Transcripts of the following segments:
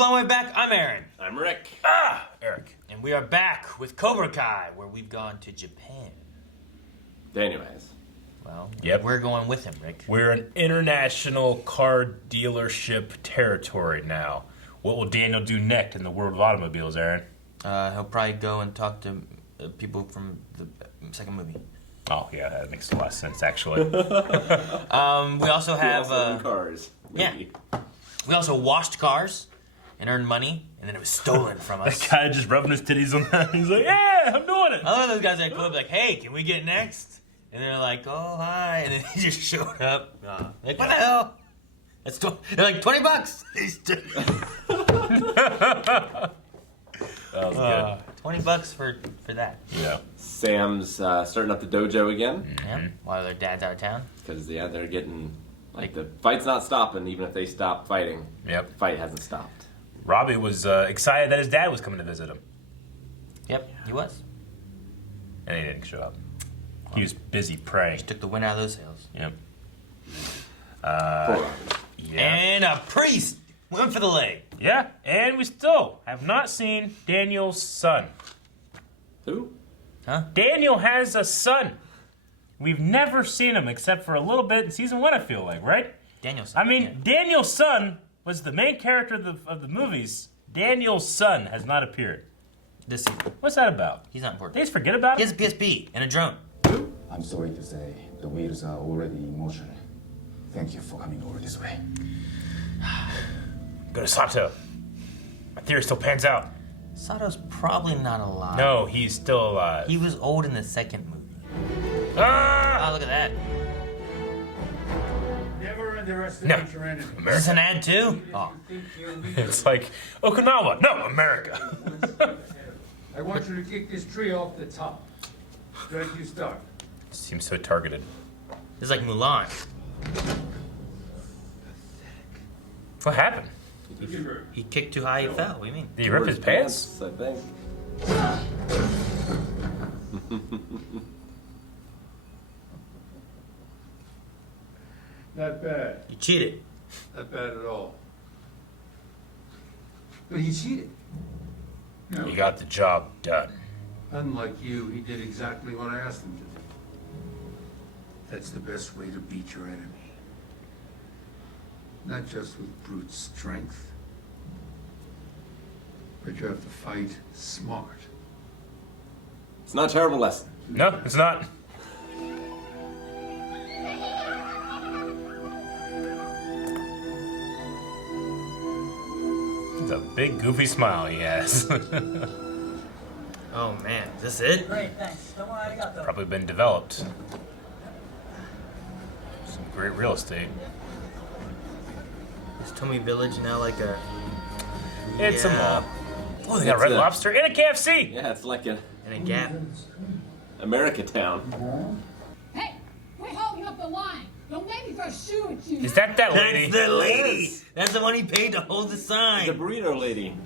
long way back. I'm Aaron. I'm Rick. Eric. And we are back with Cobra Kai, where we've gone to Japan. Daniel has. Well, Yep. We're going with him, Rick. We're in international car dealership territory now. What will Daniel do next in the world of automobiles, Aaron? He'll probably go and talk to people from the second movie. Oh, yeah, that makes a lot of sense, actually. We also have... cars. Maybe. Yeah. We also washed cars and earned money, and then it was stolen from us. That guy just rubbing his titties on that. He's like, yeah, I'm doing it. I love those guys that come up like, hey, can we get next? And they're like, oh, hi. And then he just showed up. Like, what the hell? That's they're like, $20. That was good. $20 for that. Yeah. Sam's starting up the dojo again. Yeah. While their dad's out of town. Because, they're getting... Like, the fight's not stopping, even if they stop fighting. Yep. The fight hasn't stopped. Robbie was excited that his dad was coming to visit him. Yep, he was. And he didn't show up. He was busy praying. Just took the wind out of those sails. Yep. Poor Robbie. Yeah. And a priest went for the leg. Yeah, and we still have not seen Daniel's son. Who? Huh? Daniel has a son. We've never seen him except for a little bit in season 1, I feel like, right? Daniel's I mean, Daniel's son was the main character of the movies. Daniel's son has not appeared. This season. What's that about? He's not They important. just forget about He him? has a PSP and a drone. I'm sorry to say, the wheels are already in motion. Thank you for coming over this way. Go to Sato. My theory still pans out. Sato's probably not alive. No, he's still alive. He was old in the second movie. Ah! Oh, look at that. Never underestimate your enemy. Is this an ad too? Oh. It's like, Okinawa. No, America. I want you to kick this tree off the top. Straight you start. Seems so targeted. This is like Mulan. What happened? He kicked too high, he fell. What do you mean? Did he rip his pants? I think. Not bad. You cheated. Not bad at all. But he cheated. No. He got the job done. Unlike you, he did exactly what I asked him to do. That's the best way to beat your enemy. Not just with brute strength, but you have to fight smart. It's not a terrible lesson. No, it's not. It's a big goofy smile he has. Oh man, is this it? Great, thanks. Don't worry, I got those. Probably been developed. Some great real estate. Is Tommy Village now like a... It's a Yeah. mall. Oh, they got It's Red a- Lobster and a KFC. Yeah, it's like a in a gap? America town. Hey, we're holding up the line. Don't make me throw a shoe at you. Is that lady? That's the lady! Yes. That's the one he paid to hold the sign. The burrito lady.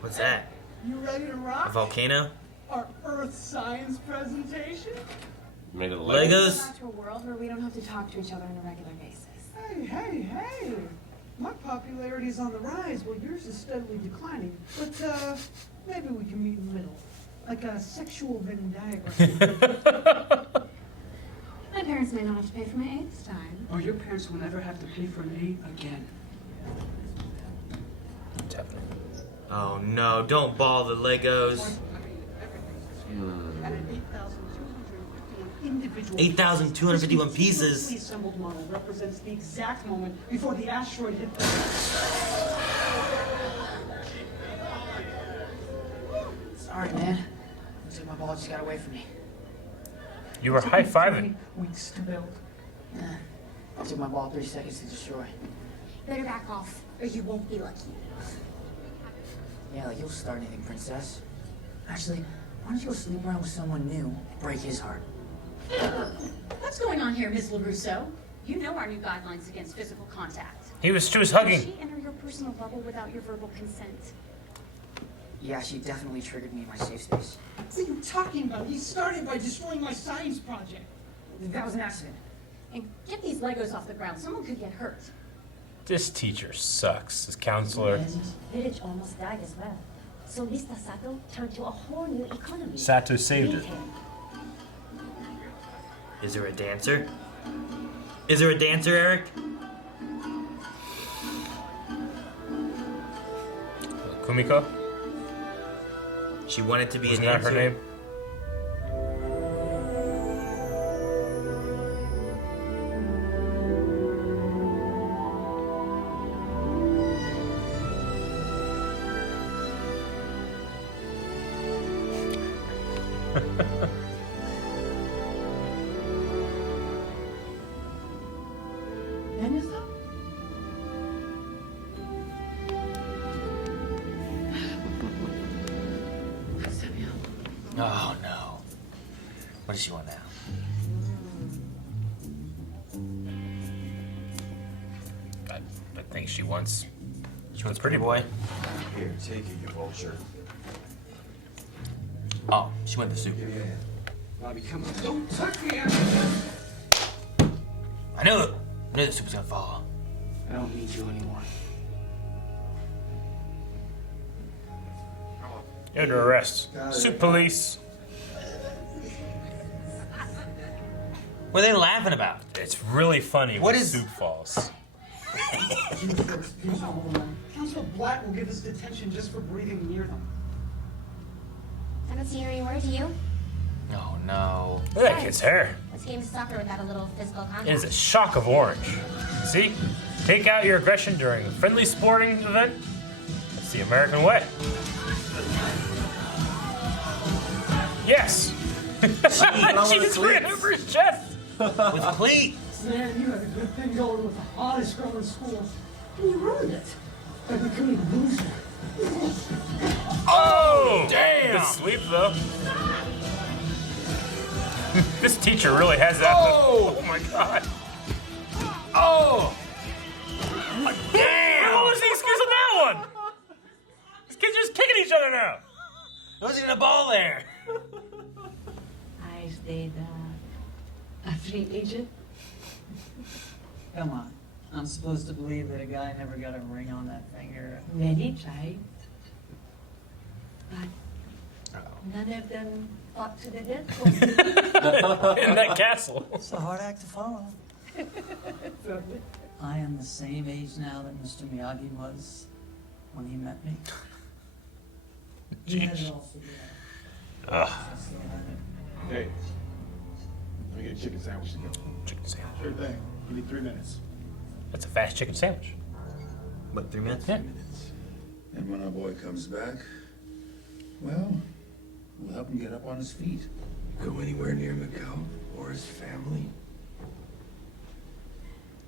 What's that? You ready to A rock volcano? our Earth science presentation? Made of Legos? Back to a world where we don't have to talk to each other on a regular basis. Hey. My popularity's on the rise while yours is steadily declining. But, maybe we can meet in the middle. Like a sexual Venn diagram. My parents may not have to pay for my aid this time. Oh, your parents will never have to pay for me again. What's happening? Oh no, don't ball the Legos. At an 8,251 individual 8,251 this pieces. beautifully assembled model represents the exact moment before the asteroid hit the... Sorry, man. Looks like my ball just got away from me. You were high-fiving. 3 weeks to build. It took my ball 3 seconds to destroy. Better back off, or you won't be lucky. Yeah, like you'll start anything, princess. Actually, why don't you go sleep around with someone new and break his heart? What's going on here, Ms. LaRusso? You know our new guidelines against physical contact. She was Did hugging. she enter your personal bubble without your verbal consent? Yeah, she definitely triggered me in my safe space. What are you talking about? He started by destroying my science project. That was an accident. And get these Legos off the ground. Someone could get hurt. This teacher sucks. This counselor. Village almost died as well. So Mr. Sato turned to a whole new economy. Sato saved it. Retail. Is there a dancer? Is there a dancer, Eric? Kumiko? She wanted to be Isn't a that dancer. her name? Oh no. What does she want now? I think she wants. She wants pretty boy. Here, take it, you vulture. Oh, she went the soup. Bobby, come on. Don't touch me! I knew it. I knew the soup was gonna fall. I don't need you anymore. You're under arrest. Soup police. What are they laughing about? It's really funny What when is- soup falls. Councilor Black will give us detention just for breathing near them. I don't see any word to you. Oh no. Look at that kid's hair. Let's game soccer without a little physical contact. It is a shock of orange. See? Take out your aggression during a friendly sporting event. That's the American way. Yes! She's ran over his chest! With cleats. Man, you had a good thing going with the hottest girl in school. You ruined it. By becoming a loser. Oh! Damn! Good sleep, though. This teacher really has that. Oh! Oh my god. Oh! Damn! What was the excuse on that one? These kids are just kicking each other now. There wasn't even a ball there. I stayed a free agent. Come on. I'm supposed to believe that a guy never got a ring on that finger. Many tried. But none of them fought to the death. In that castle. It's a hard act to follow. I am the same age now that Mr. Miyagi was when he met me. He had it all figured out. Ugh. I still had it. Hey, let me get a chicken sandwich to go. Chicken sandwich. Sure thing. Give me 3 minutes. That's a fast chicken sandwich. What, 3 minutes? Yeah. And when our boy comes back, well, we'll help him get up on his feet. Go anywhere near Miguel or his family,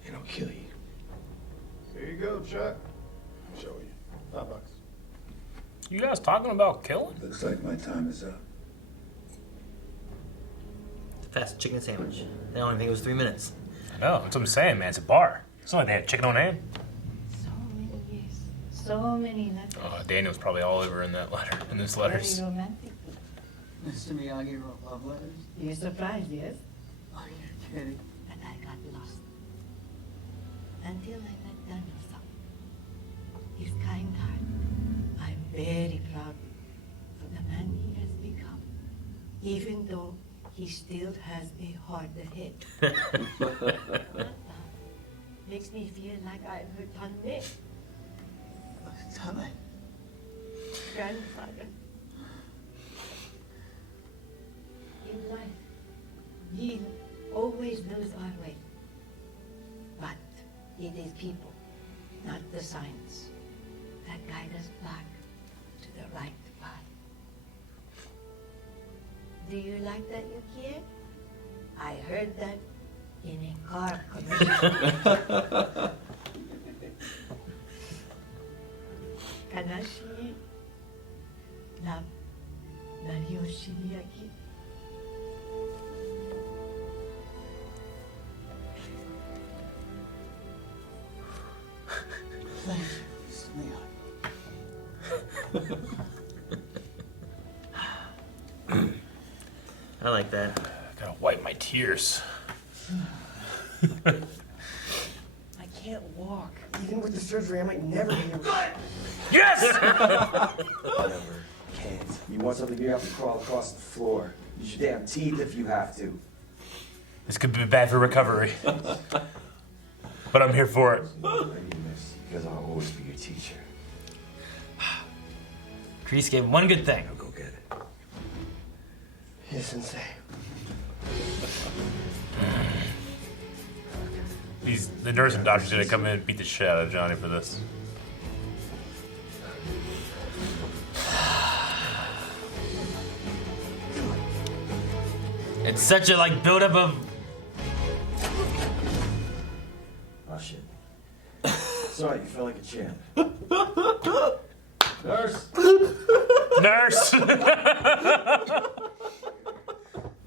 and I'll kill you. Here you go, Chuck. I'll show you. $5. You guys talking about killing? Looks like my time is up. Fast chicken sandwich. They only think it was 3 minutes. I know, that's what I'm saying, man. It's a bar. It's not like they had chicken on hand. So many years. So many letters. Daniel's probably all over in that letter, in those letters. Very romantic. Mr. Miyagi wrote love letters. You're surprised, yes? Oh, you're kidding. But I got lost. Until I met Daniel-san. His kind heart. I'm very proud of the man he has become. Even though he still has a hard hit. Makes me feel like I've done it. Done it. Grandfather. In life, he always knows our way. But it is people, not the signs, that guide us back to the right path. Do you like that, Yukie? I heard that in a car commercial. Kanashi love Naryoshi Miyagi. Thank you, Mr. Miyagi. I like that. I gotta wipe my tears. I can't walk. Even with the surgery, I might never be able to. Yes! Whatever. Can't. You want something, you have to crawl across the floor. Use your damn teeth if you have to. This could be bad for recovery. But I'm here for it. Because I'll always be your teacher. Kreese gave him one good thing. I'll go get it. Yes, Sensei. The nurse and doctor's gonna come in and beat the shit out of Johnny for this. It's such a like buildup of. Oh shit. Sorry, you felt like a champ. Nurse! Nurse!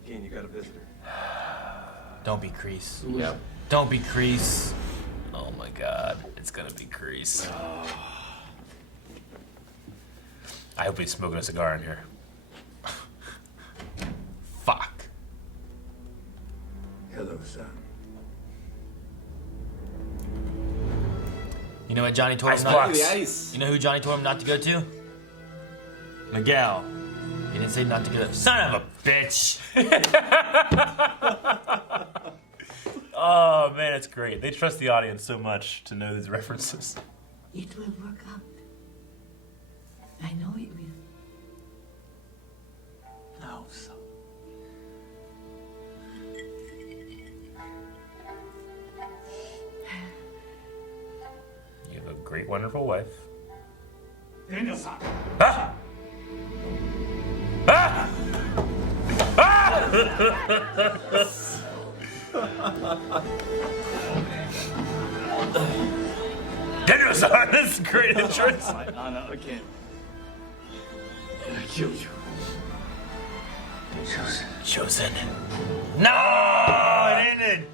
Again, you got a visitor. Don't be Kreese. Yep. Don't be Kreese. Oh my god, it's gonna be Kreese. I hope he's smoking a cigar in here. Fuck. Hello, son. You know what Johnny told him Ice not blocks. to? You know who Johnny told him not to go to? Miguel. He didn't say not to go. Son of a bitch. Oh man, it's great. They trust the audience so much to know these references. It will work out. I know it will. I hope so. You have a great, wonderful wife. Daniel-san. Ah! Ah! Ah! Daniel-san, this is great entrance. No, I can't. I killed you. Chosen. No, it ended.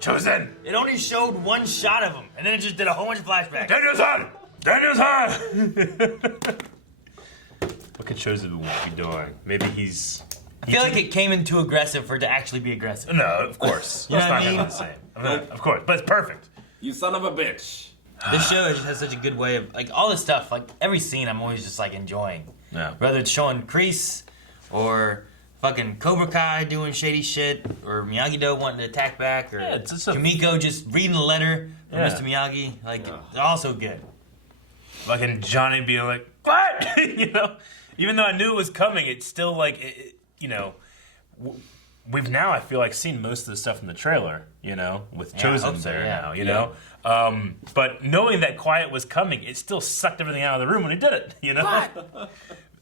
Chosen. It only showed one shot of him, and then it just did a whole bunch of flashbacks. Daniel-san! Daniel-san! What could Chosen be doing? Maybe he's... I feel like it came in too aggressive for it to actually be aggressive. No, of course. You know It's what I not mean? gonna be the same. I mean, of course, but it's perfect. You son of a bitch. This show just has such a good way of, like, all this stuff, like, every scene I'm always just, like, enjoying. Yeah. Whether it's showing Kreese, or fucking Cobra Kai doing shady shit, or Miyagi-Do wanting to attack back, or Kimiko just reading the letter from Yeah. Mr. Miyagi. Like, they're all so good. Fucking Johnny being like, what? You know? Even though I knew it was coming, it's still like, you know, we've now, I feel like, seen most of the stuff in the trailer, you know, with Yeah, I Chosen hope so, there yeah. now, you know? But knowing that Quiet was coming, it still sucked everything out of the room when he did it, you know?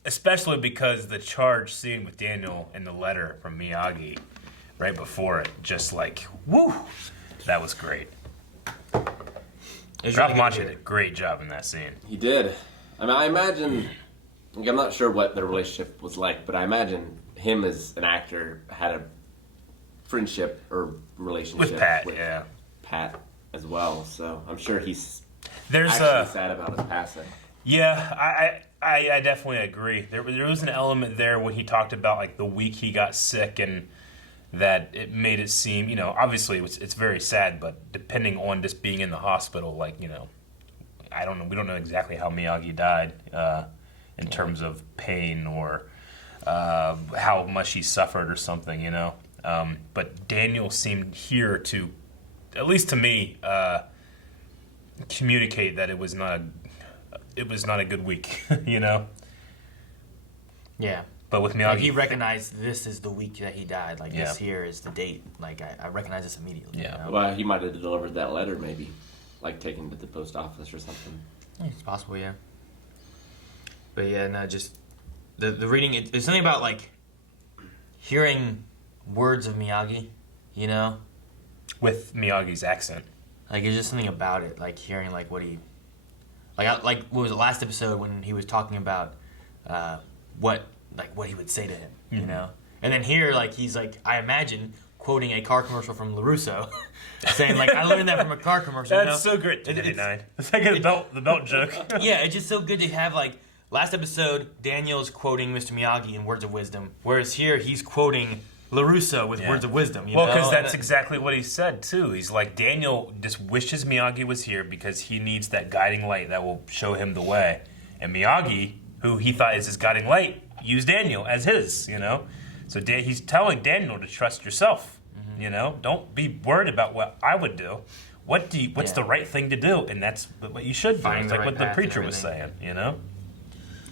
Especially because the charge scene with Daniel and the letter from Miyagi right before it, just like, woo, that was great. Ralph Macchio did a great job in that scene. He did. I mean, I imagine. I'm not sure what their relationship was like, but I imagine him as an actor had a friendship or relationship With Pat, yeah. Pat as well. So I'm sure he's There's actually sad about his passing. Yeah, I definitely agree. There was an element there when he talked about like the week he got sick and that it made it seem, you know, obviously it's very sad, but depending on just being in the hospital, like, you know, I don't know, we don't know exactly how Miyagi died in terms of pain or how much he suffered or something, you know. But Daniel seemed here to, at least to me, communicate that it was not a good week, you know. Yeah. But with Miyagi, like, he recognized this is the week that he died. Like, Yeah. this here is the date. Like, I recognize this immediately. Yeah. You know? Well, he might have delivered that letter, maybe, like taken it to the post office or something. It's possible, yeah. But yeah, no, just the reading. There's something about like hearing words of Miyagi, you know, with Miyagi's accent. Like, it's just something about it. Like hearing like what he, like what was the last episode when he was talking about what he would say to him, you know, and then here like he's like, I imagine quoting a car commercial from LaRusso, saying like, I learned that from a car commercial. That's so great. 299. It's like the belt joke. Yeah, it's just so good to have like last episode Daniel's quoting Mr. Miyagi in words of wisdom, whereas here he's quoting LaRusso with words of wisdom. Well, because that's exactly what he said, too. He's like, Daniel just wishes Miyagi was here because he needs that guiding light that will show him the way. And Miyagi, who he thought is his guiding light, used Daniel as his, So he's telling Daniel to trust yourself, Don't be worried about what I would do. What's the right thing to do? And that's what you should do. It's like what the preacher was saying,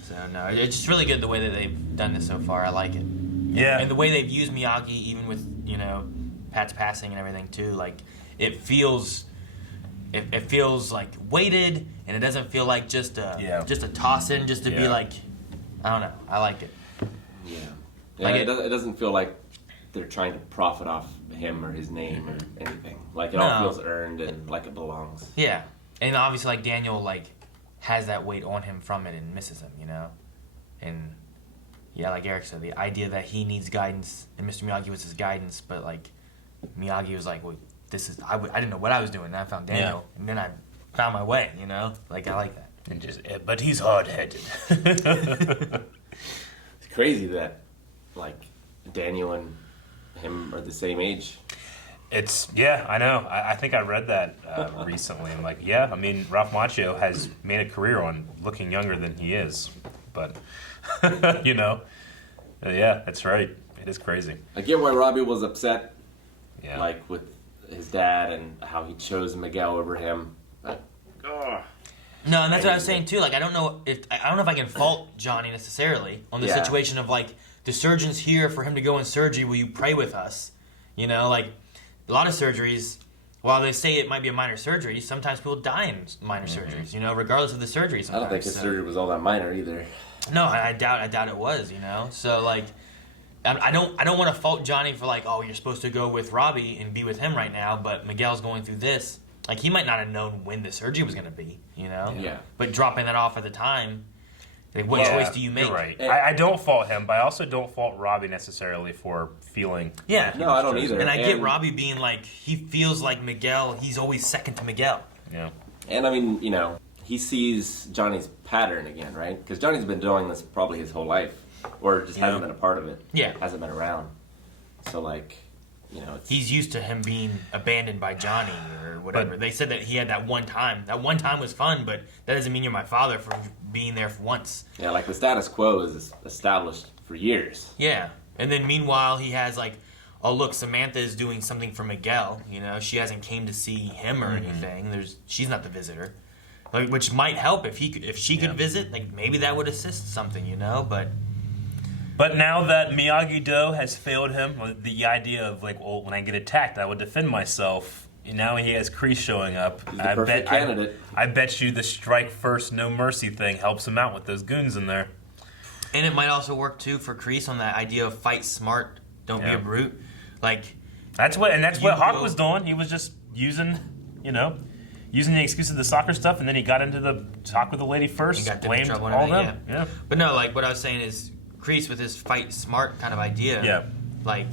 So, no, it's just really good the way that they've done this so far. I like it. Yeah. And the way they've used Miyagi, even with, Pat's passing and everything, too, like, it feels like weighted, and it doesn't feel like just a toss-in, just to be like, I don't know. I like it. Yeah. Like it doesn't feel like they're trying to profit off him or his name or anything. Like, it all feels earned and like it belongs. Yeah. And obviously, like, Daniel, like, has that weight on him from it and misses him, And, yeah, like Eric said, the idea that he needs guidance, and Mr. Miyagi was his guidance, but, like, Miyagi was like, well, I didn't know what I was doing, and I found Daniel, and then I found my way, Like, I like that. And but he's hard-headed. It's crazy that, like, Daniel and him are the same age. I know. I think I read that recently. I'm like, I mean, Ralph Macchio has made a career on looking younger than he is. But, that's right. It is crazy. I get why Robbie was upset, Yeah. like, with his dad and how he chose Miguel over him. But, No, and that's what I was saying too. Like, I don't know if I can fault Johnny necessarily on the situation of like the surgeon's here for him to go in surgery. Will you pray with us? Like a lot of surgeries, while they say it might be a minor surgery, sometimes people die in minor surgeries. Regardless of the surgery. I don't think his surgery was all that minor either. No, I doubt it was. So like, I don't want to fault Johnny for like, oh, you're supposed to go with Robbie and be with him right now, but Miguel's going through this. Like, he might not have known when the surgery was going to be, Yeah. But dropping that off at the time, like, what choice do you make? You're right. I don't fault him, but I also don't fault Robbie necessarily for feeling. Yeah. No, I don't either. And I get Robbie being like, he feels like Miguel, he's always second to Miguel. Yeah. And I mean, he sees Johnny's pattern again, right? Because Johnny's been doing this probably his whole life, or just hasn't been a part of it. Yeah. Hasn't been around. So, like, he's used to him being abandoned by Johnny or whatever. They said that he had that one time. That one time was fun, but that doesn't mean you're my father for being there for once. Yeah, like the status quo is established for years. Yeah. And then meanwhile, he has like, oh, look, Samantha is doing something for Miguel. She hasn't came to see him or anything. She's not the visitor. Like, which might help if she could visit. Like, maybe that would assist something, But now that Miyagi-Do has failed him, the idea of like, well, when I get attacked, I would defend myself. Now he has Kreese showing up. He's the perfect candidate. I bet you the strike first, no mercy thing helps him out with those goons in there. And it might also work too for Kreese on that idea of fight smart, don't be a brute. Like, that's what Hawk was doing. He was just using the excuse of the soccer stuff, and then he got into the talk with the lady first, blamed all them. Yeah. But no, like what I was saying is, Kreese with his fight smart kind of idea. Like,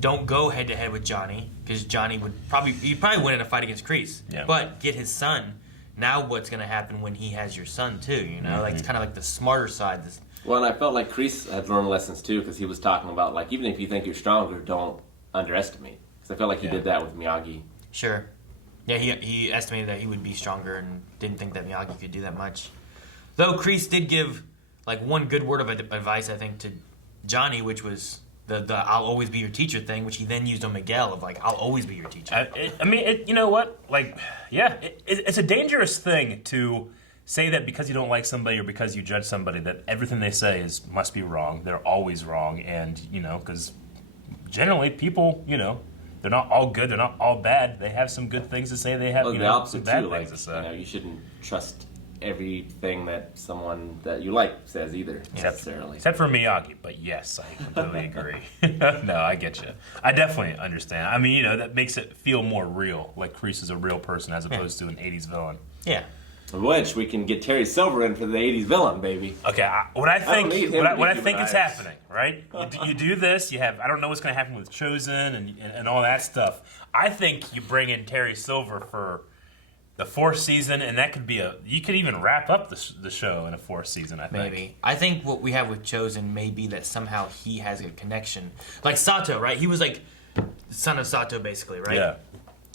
don't go head to head with Johnny because Johnny would probably win in a fight against Kreese. Yeah. But get his son. Now what's going to happen when he has your son too? Like it's kind of like the smarter side. Well, and I felt like Kreese had learned lessons too because he was talking about like even if you think you're stronger, don't underestimate. Because I felt like he did that with Miyagi. Sure. Yeah, he estimated that he would be stronger and didn't think that Miyagi could do that much. Though Kreese did give like one good word of advice, I think, to Johnny, which was the "I'll always be your teacher" thing, which he then used on Miguel of like, "I'll always be your teacher." You know what? Like, it's a dangerous thing to say that because you don't like somebody or because you judge somebody that everything they say must be wrong. They're always wrong, and because generally people, they're not all good. They're not all bad. They have some good things to say. They have the opposite some bad too. things to say. You shouldn't trust everything that someone that you like says either, necessarily. Except for Miyagi, but yes, I completely agree. No, I get you. I definitely understand. I mean, that makes it feel more real, like Kreese is a real person as opposed to an 80s villain. Yeah. Which we can get Terry Silver in for the 80s villain, baby. Okay, what I think is happening, right? You do this, you have, I don't know what's going to happen with Chosen and all that stuff. I think you bring in Terry Silver for the 4th season, and that could be you could even wrap up the show in a 4th season, I think. Maybe. I think what we have with Chosen may be that somehow he has a connection. Like Sato, right? He was like the son of Sato, basically, right? Yeah.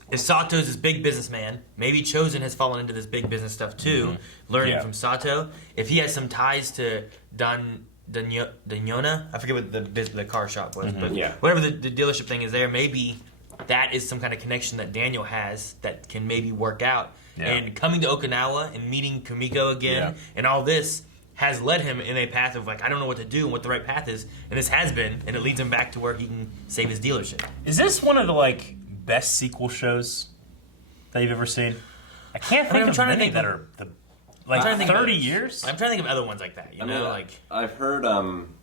If Sato's this big businessman, maybe Chosen has fallen into this big business stuff too, learning from Sato. If he has some ties to Danyona, I forget what the car shop was, but whatever the dealership thing is there, maybe that is some kind of connection that Daniel has that can maybe work out. Yeah. And coming to Okinawa and meeting Kumiko again and all this has led him in a path of like, I don't know what to do and what the right path is. And this has been, and it leads him back to where he can save his dealership. Is this one of the like best sequel shows that you've ever seen? I can't think of any that are like 30 years. I'm trying to think of other ones like that. You know, like I've heard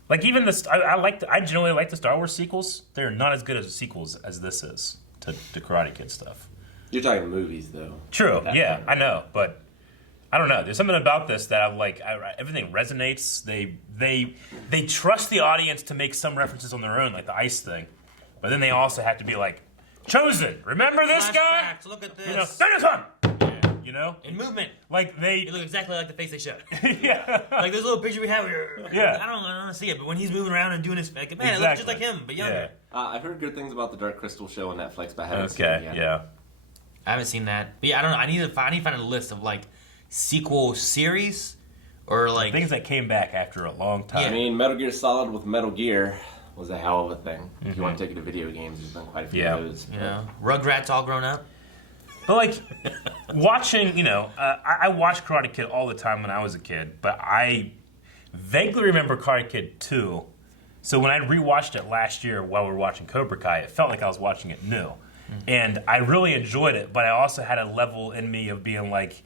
like even this. I generally like the Star Wars sequels. They're not as good as the sequels as this is to Karate Kid stuff. You're talking movies though. True. Yeah, I know, but I don't know. There's something about this that I'm like. Everything resonates. They trust the audience to make some references on their own, like the ice thing, but then they also have to be like, Chosen. Remember this guy? Look at this. You know, Daniel-san! You know? In movement. Like They look exactly like the face they showed. Yeah. Like this little picture we have here. Yeah. I don't see it, but when he's moving around and doing his, like, man, it looks just like him, but younger. Yeah. I've heard good things about the Dark Crystal show on Netflix, but I haven't seen it yet. Yeah. I haven't seen that. But yeah, I don't know. I need to find a list of like sequel series or like things that came back after a long time. I mean, Metal Gear Solid with Metal Gear was a hell of a thing. If you want to take it to video games, there's been quite a few of those. Yeah. Rugrats all grown up. But like watching, you know, I watched Karate Kid all the time when I was a kid, but I vaguely remember Karate Kid 2. So when I rewatched it last year while we were watching Cobra Kai, it felt like I was watching it new. And I really enjoyed it, but I also had a level in me of being like,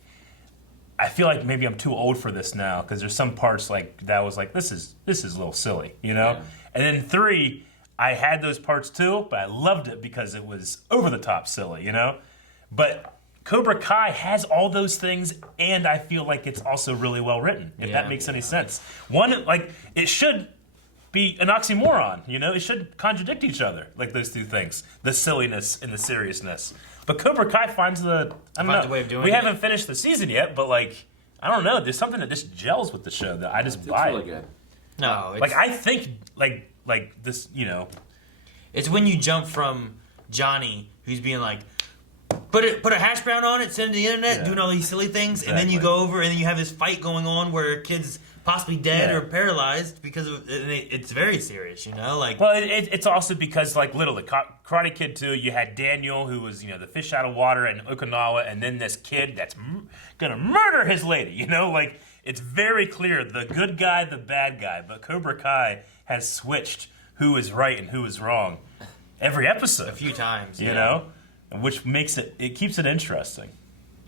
I feel like maybe I'm too old for this now, because there's some parts like that was like, this is a little silly, you know? Yeah. And then 3, I had those parts too, but I loved it because it was over the top silly, you know? But Cobra Kai has all those things, and I feel like it's also really well written, if that makes any sense. One, like, it should be an oxymoron, you know? It should contradict each other, like those two things. The silliness and the seriousness. But Cobra Kai finds the way of doing it. We haven't finished the season yet, but like, I don't know, there's something that just gels with the show that I just buy. It's really good. No, it's, like I think like this, you know. It's when you jump from Johnny, who's being like, put a hash brown on it, send it to the internet, doing all these silly things, and then you go over and then you have this fight going on where kids possibly dead or paralyzed because of it's very serious, you know. Like, well, it's also because like literally Karate Kid 2, you had Daniel who was the fish out of water in Okinawa, and then this kid that's gonna murder his lady, you know. Like, it's very clear the good guy, the bad guy. But Cobra Kai has switched who is right and who is wrong every episode, a few times, you know, which makes it keeps it interesting.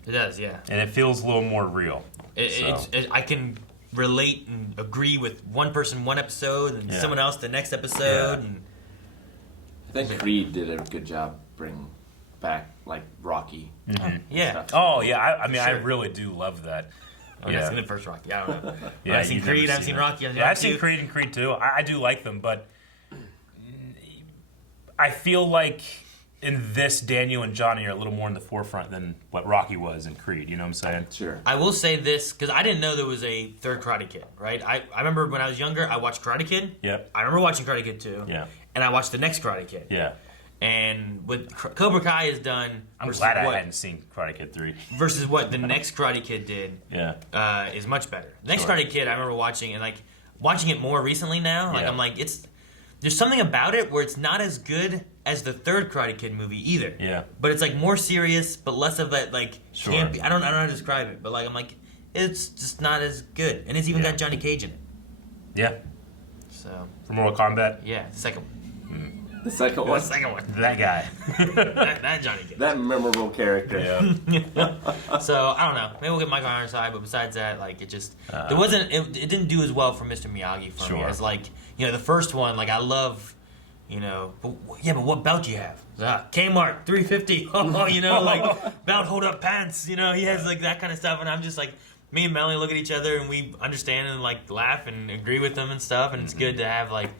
It does, yeah, and it feels a little more real. I can relate and agree with one person one episode and someone else the next episode. And I think Creed did a good job bringing back like Rocky. Yeah. Oh yeah. I mean, I really do love that. Oh, yeah, I've seen the first Rocky. I don't know. Yeah, I've seen Creed. I've seen Rocky. I've seen Creed and Creed 2. I do like them, but I feel like in this, Daniel and Johnny are a little more in the forefront than what Rocky was in Creed. You know what I'm saying? Sure. I will say this, because I didn't know there was a third Karate Kid, right? I remember when I was younger, I watched Karate Kid. Yep. I remember watching Karate Kid 2. Yeah. And I watched the next Karate Kid. Yeah. And what Cobra Kai has done... I'm glad I hadn't seen Karate Kid 3. Versus what the next Karate Kid did is much better. The next Karate Kid I remember watching, and like watching it more recently now, like I'm like, there's something about it where it's not as good as the third Karate Kid movie either. Yeah. But it's like more serious, but less of that like campy. I don't know how to describe it, but like I'm like, it's just not as good. And it's even got Johnny Cage in it. Yeah. So for Mortal Kombat? Yeah, the second one. The second one? The second one. That guy. that Johnny Cage. That memorable character. Yeah. So, I don't know. Maybe we'll get Michael Ironside, but besides that, like, it just... it didn't do as well for Mr. Miyagi for me as, like, the first one, like, I love, but what belt do you have? Kmart, $350. Oh, like, belt hold up pants. He has, like, that kind of stuff, and I'm just, like... Me and Melanie look at each other, and we understand and, like, laugh and agree with them and stuff, and it's good to have, like,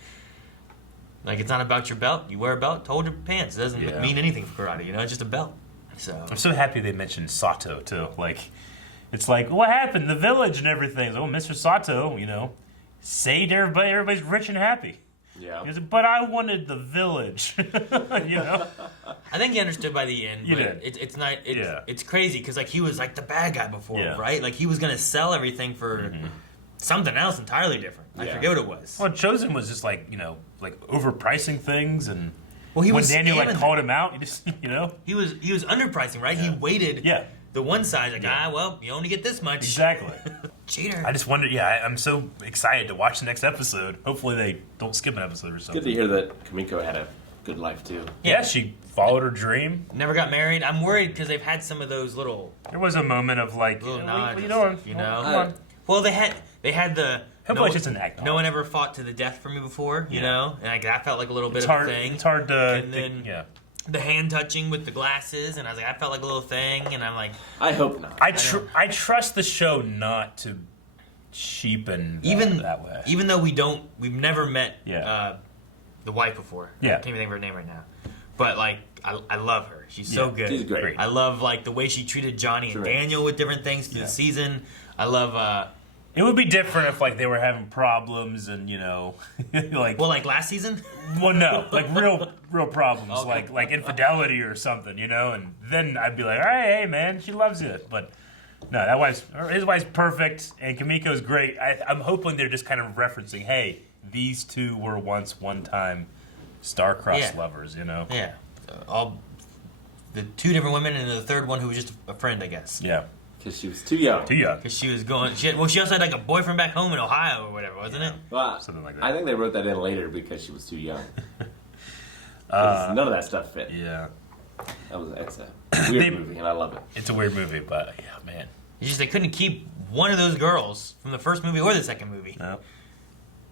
it's not about your belt. You wear a belt to hold your pants. It doesn't mean anything for karate. It's just a belt. So I'm so happy they mentioned Sato too. Like, it's like, what happened? The village and everything. Oh, Mr. Sato, you know, saved everybody. Everybody's rich and happy. Yeah. He goes, but I wanted the village. You know. I think he understood by the end. You but did. It's not. It's crazy because like he was like the bad guy before, Yeah. right? Like he was gonna sell everything for something else entirely different. I forget what it was. Well, Chosen was just like, you know, like overpricing things, and Well, he when was Daniel like scamming called him out, he just, you know, he was underpricing, right? He weighted the one side like, well, you only get this much. Exactly. Cheater. I just wondered. Yeah, I'm so excited to watch the next episode. Hopefully they don't skip an episode or something. Good to hear that Kamiko had a good life too. Yeah, she followed her dream. Never got married. I'm worried because they've had some of those little. There was a moment of like, little what nods, are you doing? you know. Come on. Well, they had the. Hopefully it's just an act. No one ever fought to the death for me before, you know, and like, that felt like a little bit It's of hard. a thing. It's hard to. And then yeah. the hand touching with the glasses, and I was like, that felt like a little thing, and I'm like, I hope not. I trust the show not to cheapen that way. Even though we've never met Yeah. the wife before. Yeah. I can't even think of her name right now. But like, I love her. She's so good. She's great. I love like the way she treated Johnny and Daniel with different things through the season. I love. It would be different if like they were having problems and you know, like. Well, like last season. Well, no, like real problems, Okay. like infidelity or something, you know, and then I'd be like, all right, hey man, she loves you, but no, his wife's perfect, and Kamiko's great. I'm hoping they're just kind of referencing, hey, these two were once one-time star-crossed lovers, you know. Yeah, all the two different women and the third one who was just a friend, I guess. Yeah. Because she was too young. Too young. Because she was going. She also had like a boyfriend back home in Ohio or whatever, wasn't it? Well, something like that. I think they wrote that in later because she was too young. 'Cause none of that stuff fit. Yeah. It's a weird movie, and I love it. It's a weird movie, but yeah, man. It's just they couldn't keep one of those girls from the first movie or the second movie. No.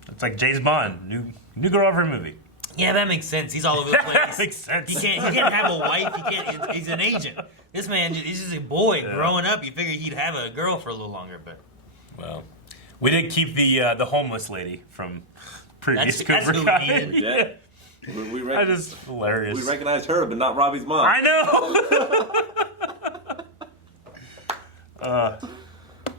It's like James Bond, new girl every movie. Yeah, that makes sense. He's all over the place. That makes sense. He can't have a wife. He's an agent. This man, he's just a boy growing up. You figure he'd have a girl for a little longer, but well, we did keep the homeless lady from previous That's Cobra who we Kai. needed. Yeah. That is hilarious. We recognized her, but not Robbie's mom. I know.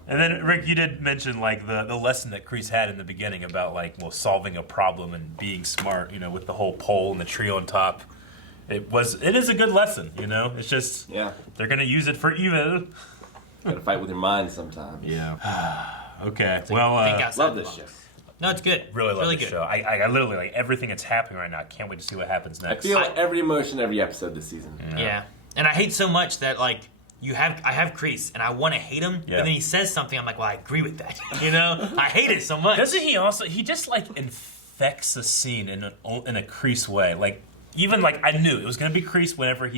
And then Rick, you did mention like the lesson that Kreese had in the beginning about like solving a problem and being smart, you know, with the whole pole and the tree on top. It is a good lesson, you know. It's just they're gonna use it for evil. Gotta fight with your mind sometimes. Yeah. Okay. It's well, think outside love the this box. show. No, it's good. Really love really the good. show. I literally like everything that's happening right now. I can't wait to see what happens I next. feel every emotion, every episode this season. Yeah, and I hate so much that like I have Kreese and I want to hate him, Yeah. and then he says something. I'm like, well, I agree with that. You know, I hate it so much. Doesn't he also? He just like infects a scene in a Kreese way. Like even like I knew it was gonna be Kreese whenever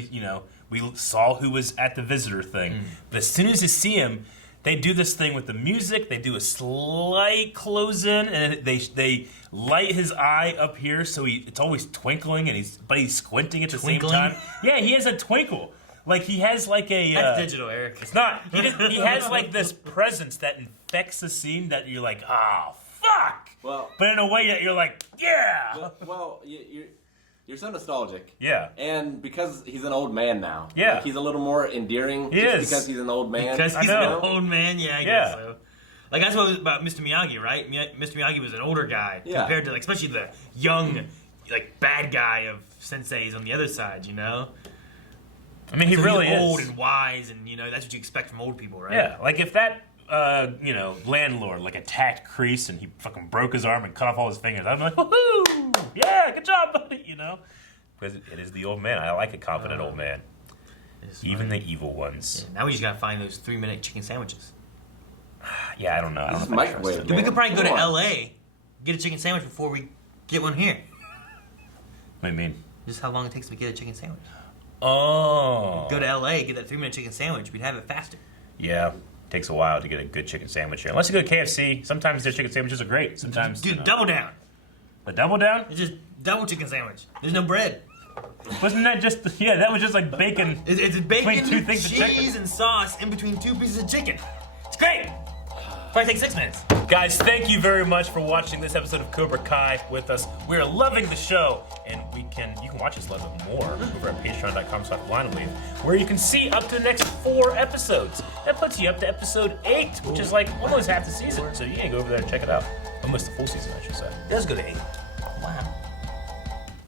we saw who was at the visitor thing. But as soon as you see him, they do this thing with the music. They do a slight close in, and they light his eye up here, so it's always twinkling, and he's squinting at the same time. Yeah, he has a twinkle. Like he has like a. That's digital, Eric. It's not. He has like this presence that infects the scene that you're like, oh fuck. Well, but in a way that you're like, yeah. Well, you're so nostalgic. Yeah. And because he's an old man now. Yeah. Like he's a little more endearing. He just is. Because he's an old man. Because he's an old man, yeah, I guess so. Like that's what it was about Mr. Miyagi, right? Mr. Miyagi was an older guy compared to like especially the young, like bad guy of senseis on the other side, you know. I mean, he So really he's is old and wise, and that's what you expect from old people, right? Yeah, like if that landlord like attacked Kreese and he fucking broke his arm and cut off all his fingers, I'm like, woohoo! Yeah, good job, buddy. You know, because it is the old man. I like a confident old man, even the evil ones. Yeah, now we just gotta find those 3-minute chicken sandwiches. Yeah, I don't know. I don't know if I trust microwave, it. Dude, we could probably go to LA, get a chicken sandwich before we get one here. What do you mean? Just how long it takes to get a chicken sandwich. Oh. Go to LA, get that 3-minute chicken sandwich. We'd have it faster. Yeah, takes a while to get a good chicken sandwich here. Unless you go to KFC, sometimes their chicken sandwiches are great. Sometimes, Dude, double down. A double down? It's just double chicken sandwich. There's no bread. Wasn't that just? Yeah, that was just like bacon. It's bacon, between two things of chicken. cheese, and sauce in between 2 pieces of chicken. It's great. Probably takes 6 minutes. Guys, thank you very much for watching this episode of Cobra Kai with us. We are loving the show, and you can watch us love it more over at patreon.com/blindleaf, where you can see up to the next 4 episodes. That puts you up to episode 8, which is like almost half the season. So you can go over there and check it out. Almost the full season, I should say. Let's go to 8.